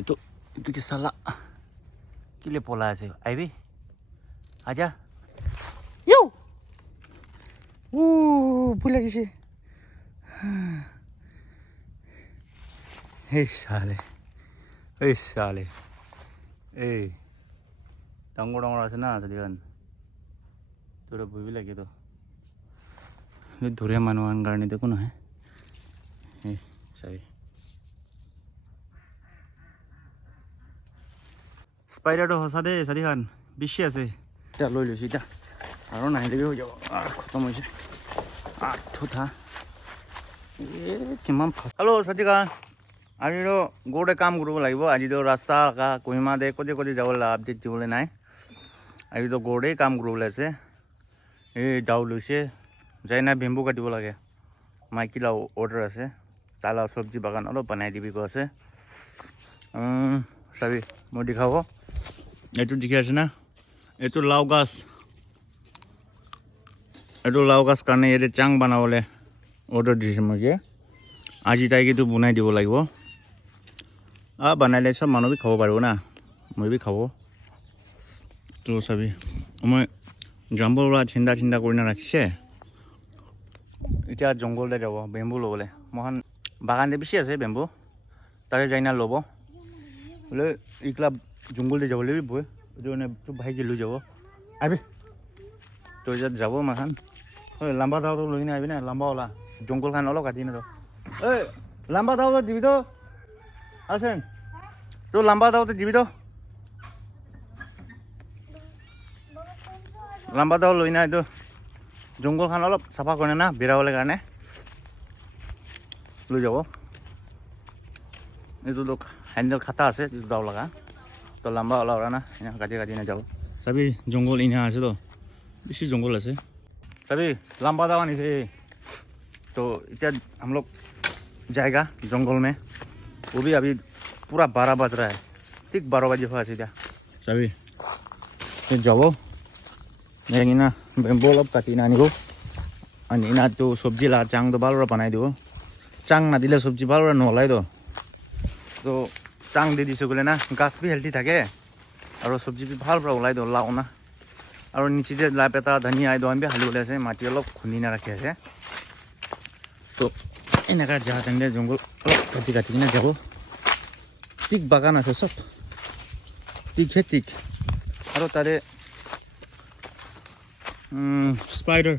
itu কি সালা কিলে পলা আছে আইবি আজা ইউ ভুল লাগিছে এই সালে এই ডাঙৰ ডাঙৰ আছে না যদি তোৰা বইবি লাগে তো ধৰে মানুষ কাৰণে দেখো না এই চাবি স্পাইডাৰটা সঁচা দে চাৰি খান বেছি আছে এতিয়া লৈ লৈছোঁ এতিয়া আৰু নাহিলেগৈ হৈ যাব খতম হৈছে থা কিমান হেল্ল' চাৰি খান আজিতো গোটেই কাম কৰিব লাগিব আজিতো ৰাস্তা কহিমা দে ক'তে যাব আপডেট দিবলৈ নাই আজিতো গোটেই কাম কৰিবলৈ আছে এই দাও লৈছে যাই না বেম্বু কাটিব লাগে মাইকিলা অৰ্ডাৰ আছে তালা চব্জি বাগান অলপ বনাই দিবি কৈ আছে চাবি মই দেখাব এইটো দেখি আছে না এইটো লাও গাছ কাৰণে ইয়াতে চাং বনাবলৈ অৰ্ডাৰ দিছে মই আজি তাইক এইটো বনাই দিব লাগিব বনাইলে চব মানুহ খাব পাৰিব না মই বি খাব তো চাবি মই জাম্বৰ চিন্তা কৰি নাৰাখিছে এতিয়া জংঘলতে যাব বেম্বু ল'বলৈ মহান বাগানতে বেছি আছে বেম্বু তাতে যাই না ল'ব বোলে এইগিলা জংঘলতে যাব লাগিব বৈ এইটো মানে ভাইকে লৈ যাব আহিবি তই ইয়াত যাব মাখান ঐ লাম্বা দাওটো লৈ কিনে আহিবি না লাম্বা ওলা জংঘলখন অলপ কাটি নাযাওঁ ঐ লাম্বা দাওটো দিবি তো আছেন তো লাম্বা দাওটো দিবি তো লাম্বা দাও লৈ না এইটো জংঘলখন অলপ চাফা কৰে না বেৰাবলৈ কাৰণে লৈ যাব এইটো হেণ্ডেল খাটা আছে এইটো দাও লগা তো লাম্বা ওলা ওরা না এনে কাটি না যাব চাবি জঙ্গল ইনা আছে তো বেশি জঙ্গল আছে চাবি लंबा दावा नहीं से तो इतना हम लोग जाएगा जंगल में वो भी अभी पूरा 12 बज रहा है ठीक 12 बजे हुआ सीधा चाबी जाओ नहीं ना बेम्बो लब काटी ना निको अनि ना तो सब्जी ला चांग तो बाल बनाई दो चांग ना दिले सब्जी बाल नहलाई तो चांग दे दिसो गले ना गाछ भी हेल्थी থাকে और सब्जी भी ভাল ওলাই দো লাও না और नीचे जे ला पेता धनिया आइ दोन भी हालिबले আছে মাটি অলপ খুনি না রাখি আছে তো এনেকা যা তেনে জঙ্গল অলপ কাটি কিনে যাব ঠিক বাগান আছে সব ঠিক আৰু তাৰে স্পাইডার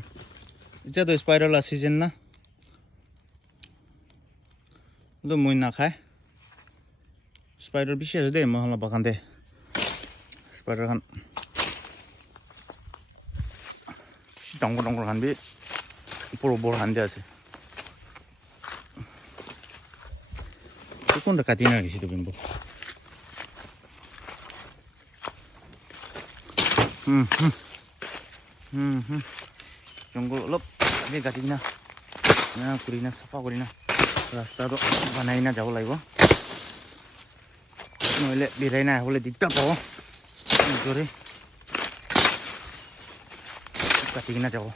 এটা তো স্পাইডার লা সিজন না তো মই না খায় স্পাইডার বেশি আছে দে মহলা বাগান দে স্পাইডার খান ডাঙৰ খান বি বৰ খান দে আছে কোনটা কাটি না ৰাখিছি তো বিম্বু জঙ্গল অলপ কাটি না কৰি না চাফা কৰি না ৰাস্তাটো বনাই না যাব লাগিব নহ'লে বিৰাই না আহিবলৈ দিগদাৰ পাব জোৰে কাটি কিনা যাব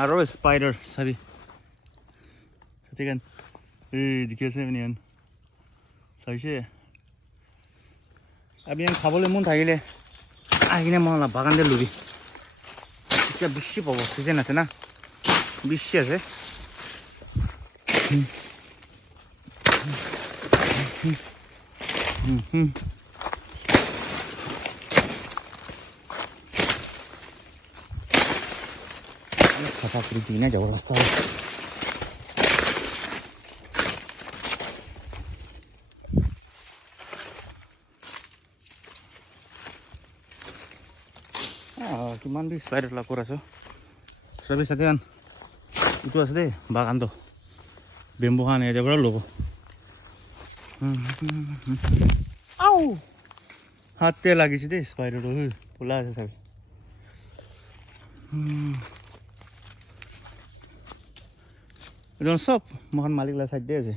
আৰু স্পাইডাৰ চাবি ঠিক আছে এই দেখি আছে আপুনি চাইছে আপুনি খাবলৈ মন থাকিলে আহি কিনে মই বাগানতে লবি এতিয়া বেছি পাব চিজন আছে না বেছি আছে খাতা করে দিই না যাবো রাস্তা কিমান বি স্পাইডার লাগ করে আছো সবই সাথে আন ইটো আছে দেই বাগানটো বেম্বু খান এ যাবার ল'ব আও হাতে লাগিছে দেই স্পাইডারটো খোলা আছে চাবি সব মহান মালিকলা সাইড দিয়ে আছে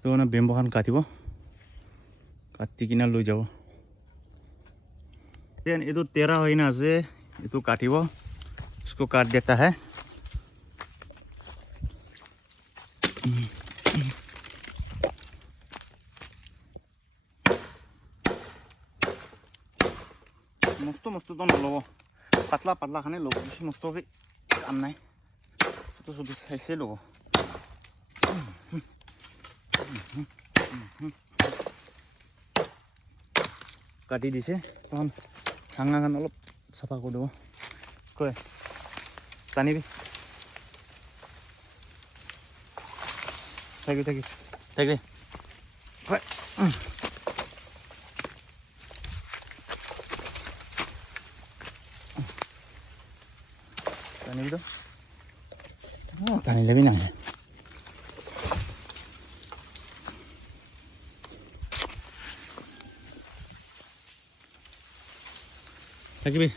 তো মানে বেম্বু খান কাটিব কাটি কিনা লৈ যাব এইটো তেৰা হৈ না আছে এইটো কাটিব इसको काट देता है মস্ত তো নল'ব পাতলা খানে ল'ব বেছি মস্তকে কাম নাই ছোট ছোট চাইছে ল'ব কাটি দিছে তখন হাঙাখান অলপ চাফা কৰি দিব কয় টানিবি থাকিবি হয় টানিবি তো টানি ল'বি নাই থাকিবি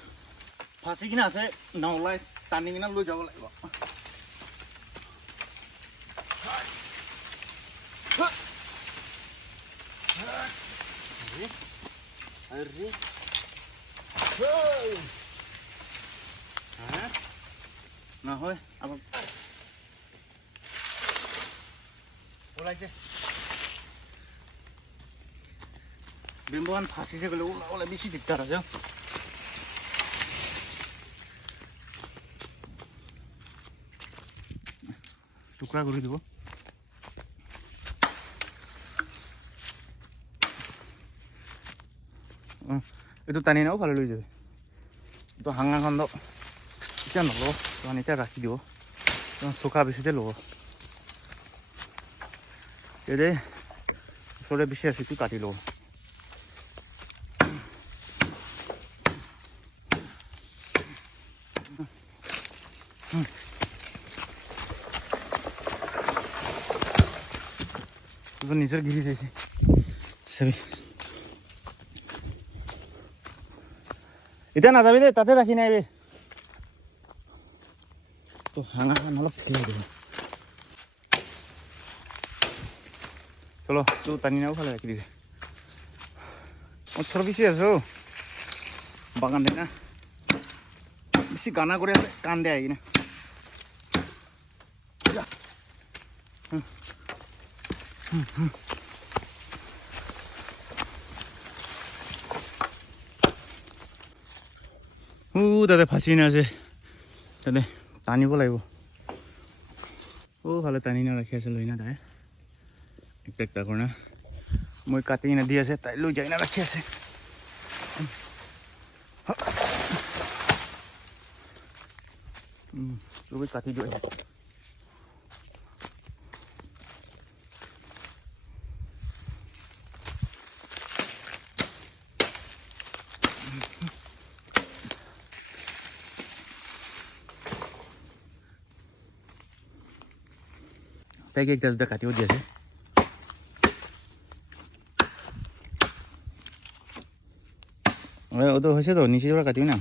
ফাঁচি কিনে আছে নাওলাই টানি কিনে লৈ যাব লাগিব নহয় আবার ওলাইছে বেম্বুখান ফাঁচিছে গ'লে ওলাই বেছি দিগদাৰ আছে টুকুৰা কৰি দিব এইটো টানি নাও ভালে লৈ যাবি তো হাঙাখন এতিয়া নল'ব তখন এতিয়া ৰাখি দিব চোকা বেছিতে ল'ব এই ওচৰতে বেছি আছে তো কাটি ল'ব নিজৰ গিৰি থৈছে চাবি এতিয়া নাযাবি দেই তাতে ৰাখি নাইবি তো হাঙাখান অলপ খেলাই দিব চলো তো টানি নাও ভালে ৰাখি দিবি ওচৰ বেছি আছো বাগান দে না বেছি গানা কৰি আছে কাণ দে আহি কিনে তাতে ফাঁচি আছে তাতে টানিব লাগিব ভালে টানি নাৰাখি আছে লৈ না তাই একটা কৰে না মই কাটি কিনে দি আছে তাই লৈ যাই না ৰাখি আছে চবেই কাটি দিওঁ তাইকে একটা দুটা কাটিও দি আছে ও তো হয়েছে তো নিচে জোড়া কাটিও না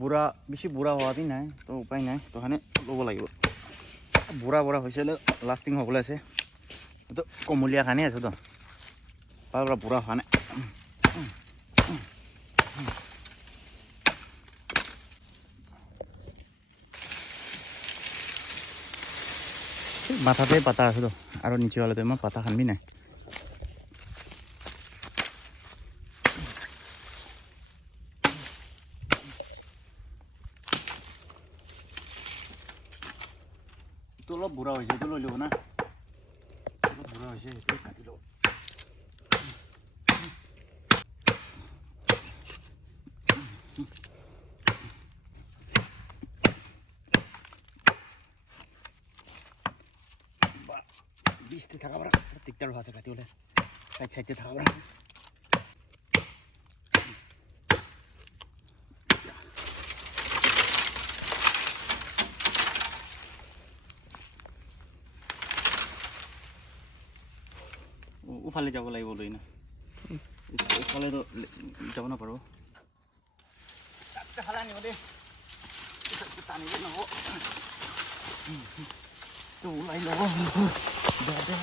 বুঢ়া বেছি বুঢ়া হোৱাদি নাই তো উপায় নাই তো মানে ল'ব লাগিব বুঢ়া হৈছে লাষ্টিং হ'বলৈ আছে তো কমলীয়া খানে আছে তো তাৰ পৰা বুঢ়া হোৱা নাই মাথাতে পাতা আছে তো আৰু নিচে হ'লে মই পাতা খানবি নাই অলপ বুঢ়া হৈছে এইটো লৈ ল'ব না অলপ বুঢ়া হৈছে সেইটো কাটি ল'ব বিশতে থাকা পৰা দিগদাৰ হোৱা আছে কাটিবলৈ চাইডে থাকা পৰা উফালে যাব লাগিব লৈ না উফালে তো যাব নাপাৰো তাতে খালা নিব দেই টানি নব তো ওলাই লব দে দে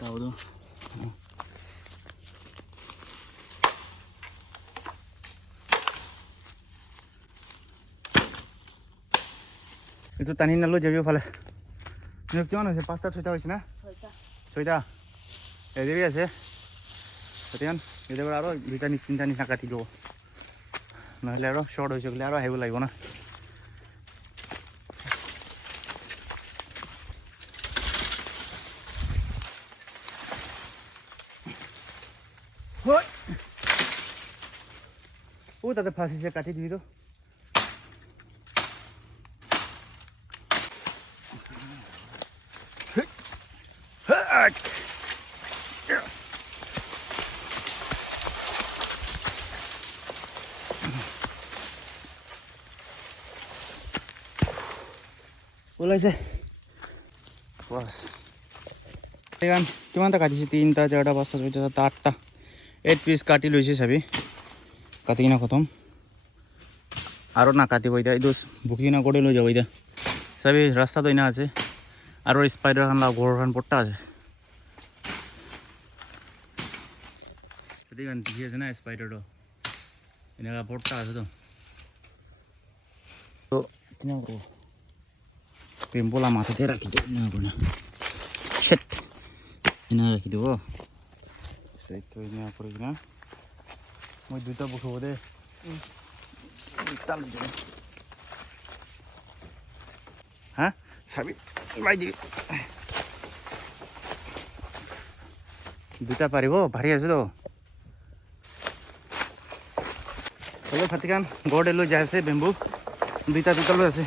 তাও তো এইটো টানি নালৈ যাবিও ফালে কিমান হৈছে 5টা 6টা হৈছে না 6টা এদেবি আছে গতিকে এদেবৰ আৰু 2টা 3টা নিচিনা কাটি দিব নহ'লে আৰু শ্বৰ্ট হৈছে গ'লে আৰু আহিব লাগিব না ও তাতে ফাঁসিছে কাটি দিবি তো ওলাইছে বাস এখান কিমানটা কাটিছে 3টা 4টা 5টা 6টা 7টা 8টা 8 পিস কাটি লৈছে চাবি কাটি কিনা খতম আৰু না কাটিব এতিয়া এইটো বুকি কিনা কৰি লৈ যাব এতিয়া চাবি ৰাস্তাটো ইনা আছে আৰু স্পাইডাৰ খান ঘৰখন পট্টা আছে দেখি দেখি আছে না স্পাইডাৰটো এনেকুৱা পট্টা আছে তো কিনা কৰোঁ পেম্পলা মাথাতে ৰাখি দিওঁ না আপোনাৰ শেট এনে ৰাখি দিব সেইটো এনে কৰি কিনা মই 2টা বসাব দে হ্যাঁ চাবি বাই দিবি 2টা পাৰিব ভাৰী আছে তো হলো ফাটিকান গড়ে লৈ যাই আছে বেম্বু 2টা লৈ আছে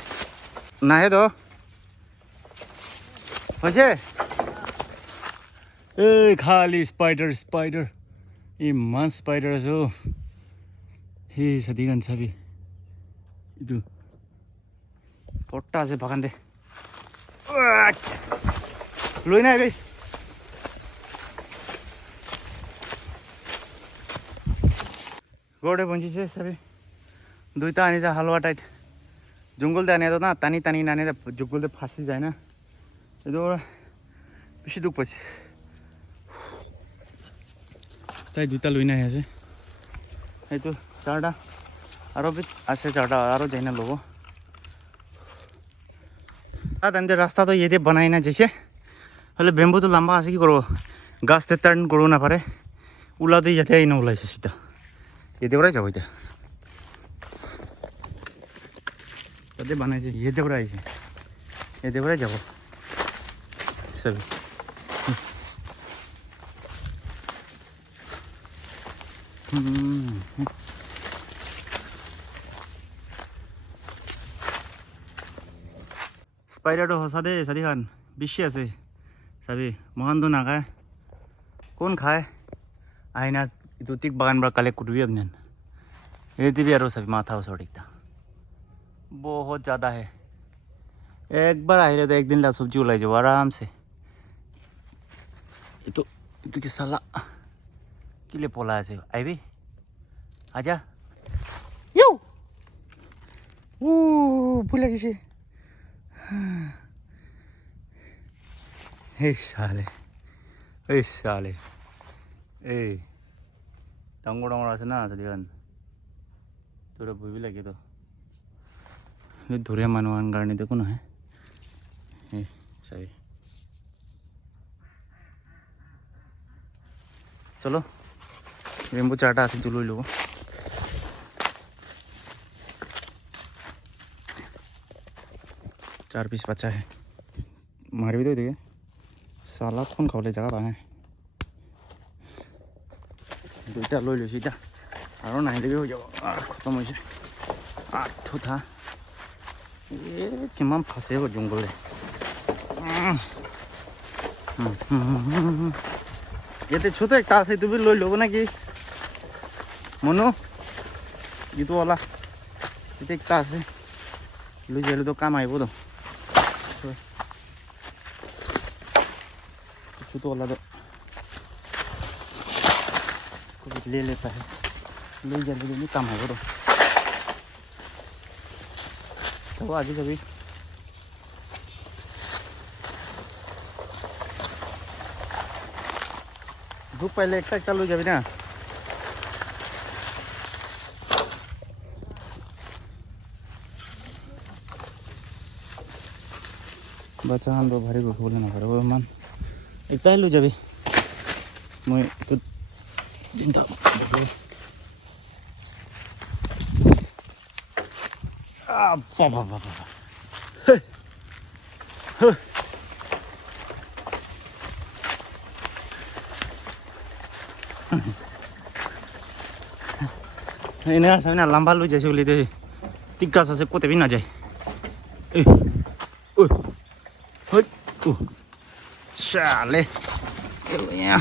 নাহে তো হৈছে এই খালি স্পাইডাৰ ইমান স্পাইডাৰ আছে সেই সাদিগান চাবি itu পট্টা আছে বাগান দে লৈ নাই ভাই গড়ে পৌঁছিছে চাবি 2টা আনিছে হালুয়া টাইট জঙ্গলতে আনে তো না টানি টানি নানে জঙ্গলতে ফাঁসি যায় না এইটো বেছি দুখ পাইছে তাই 2টা লৈ নাই আছে এইটো 4টা আৰু আছে 4টা আৰু যাই না ল'ব তাতে ৰাস্তাটো ইয়াতে বনাই না যেছে হলে বেম্বুটো লম্বা আছে কি করবো গাছতে টার্ন করবো না পারে উলাতে ইয়াতে আইনা ওলাইছে সেটা এতে পরে যাবো এটা তাতে বানাইছে এতে পরে আইছে এতে পরে যাবো সবই স্পাইডাৰটো সঁচা দেই চাৰি খান বেছি আছে চাবি মহানটো নাখায় কোন খায় আইনা এইটো টিক বাগান পৰা কালেক্ট কৰিবি আপুনি এই দিবি আৰু চাবি মাথা ওচৰত একটা বহুত ज़्यादा है একবাৰ আহিলে তো একদিন লা সবজি ওলাই যাব আৰামছে এইটো কি সালা কিলে পলা আছে আইবি আজা ইউ ভুল লাগিছে এই সালে এই ডাঙৰ আছে না যদি তোরা বুঝবি লাগে তো ধরিয়া মানুষ কারণে দেখো না হ্যাঁ চাবি চলো বেম্বু 4টা আছে তুই লৈ লব 4 পিস বাচ্চা है মারবি তো দেখে সালা কোন খাওয়ালে জায়গা পায় 2টা লৈ লৈছো এতিয়া আৰু নাহিলেবি হৈ যাব খতম হৈছে 8 থা কিমান ফাঁসে জঙ্গলে ইয়াতে ছোট একটা আছে তুমি লৈ ল'ব নাকি মনো ইটো ওলা এতে একটা আছে লৈ যাইলে তো কাম আহিব তো ছোট ওলা তো ले लेता है ले जल्दी जल्दी काम होगा तो आगे सभी धूप पहले एक तक चालू जब ना बच्चा हम लोग भारी को खोलना पड़ेगा मन एक तक लो जब मैं तो जिंदा बाबा बाबा ini saya lamba lu jadi boleh deh 3 sahaja kau tapi nak jai Shale ya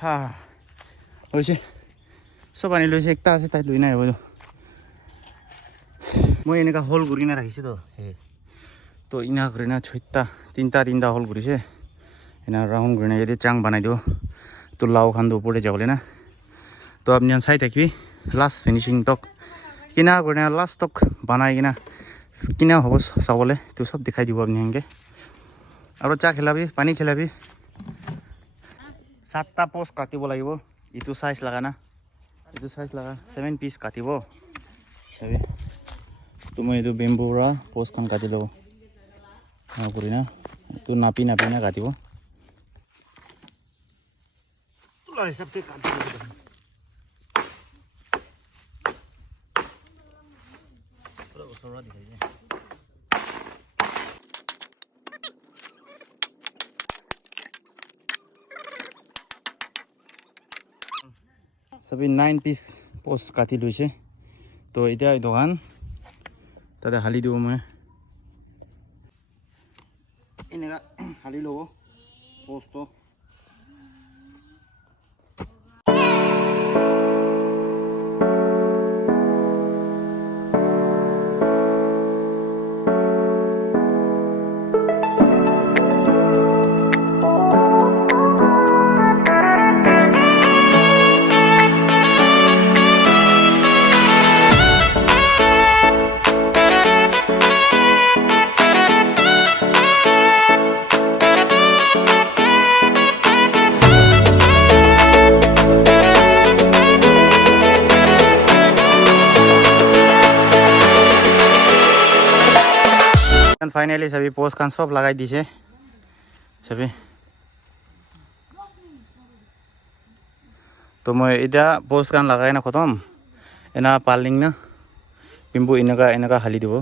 ha ôi chứ sao bạn lôi xe ta sẽ tay lôi này rồi moi এনেকা হোল গুৰি না ৰাখিছে তো ইনা কৰি না ছয়টা তিনটা হোল কৰিছে এনা ৰাউন্ড কৰি না যদি চাং বনাই দিও তো লাও খান ওপৰে যাবলে না তো আপনি চাই থাকি লাস্ট ফিনিশিং তক কিনা কৰি না লাস্ট তক বনাই কিনা কিনা হ'ব চাবলে তো সব দেখাই দিব আপনি হেনকে আৰু চা খেলাবি পানী খেলাবি 7টা পোস্ট কাটিব লাগিব ইটো সাইজ লাগা না itu size laga 7 piece katibo sabi tumo itu bamboo ra post kan katilo ha kurina tu napi na katibo tulah hisab te katibo pura usara dikhai je सबै 9 piece post काटी लैছে तो এতিয়া এই দোকান তাতে হালি দিব মই এনেকা হালি লব পোস্ট फाइनली सभी पोस्ट कान सब लगाई दिसे सभी तो मैं इधर पोस्ट कान लगाई ना खत्म एना पालिंग ना बिम्बू इनका हाली दिबो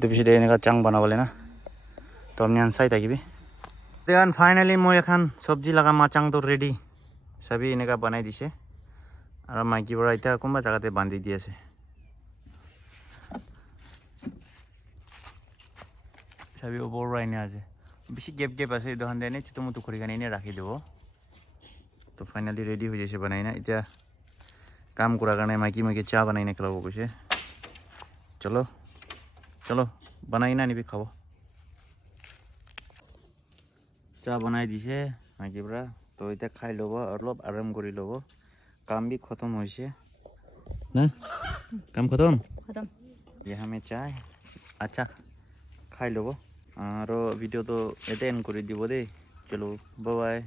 तो पिछे इनका चांग बनावले ना तो हमने आंसाई ताकि भी देन फाइनली मैं एखान सब्जी लगा माचांग तो रेडी सभी इनका बनाई दिसे और माइकी बड़ा इतना कोनबा जगहते बांधी दी आछे सभी ओवर राइने आछे बेसि गेप आछे दहन देने छिटो मतो करि गाने राखि देबो तो फाइनली रेडी हो जाइसे बनाइना इतना काम करा कारण माइकी चा बनाइने खेलाबो कैसे चलो चलो बनाइना निबि खाबो चा बनाई दिसे माइकी बरा तो इतना खाई लब अलप आराम करि लब काम भी खत्म होइसे ना काम खत्म यहाँ में चाय अच्छा खाई लब और वीडियो तो एते एंड कर दी दे चलो बाय बाय।